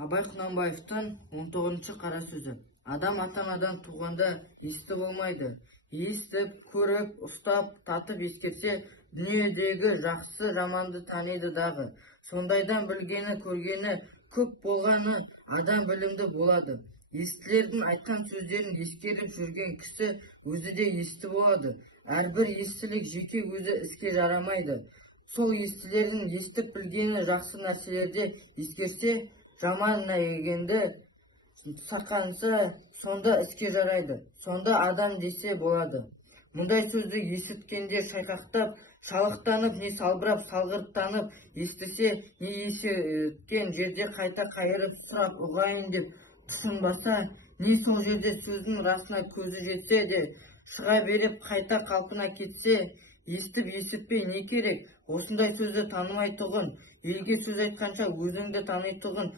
Абай Құнанбаевтың 19 қара сөзі. Адам ата-анадан туғанда есті болмайды. Естіп, көріп, ұстап, татып ескерсе, дүниедегі жақсы жаманды таниды дағы. Сондайдан білгені, көргені көп болғаны адам білімді болады. Естілердің айтқан сөздерін ескеріп жүрген кісі өзі де есті болады. Әрбір естілік жеке өзі іске жарамайды. Сол естілердің естіп білгені жақсы нәрселерде ескерсе, жаман егенді сақанса, сонда іске жарайды, сонда адам десе болады. Мұндай сөзді есіткенде шайқақтап, шалықтанып, не салбырап, салғырттанып естісе, не есіткен жерде қайта қайырып сұрап ұғайын деп тұшынбаса, не сол жерде сөздің расына көзі жетсе де шыға беріп қайта қалпына кетсе, естіп есітпей не керек? Осындай сөзді танымай тұғын, елге сөз айтқанша өзіңді тани тұғын.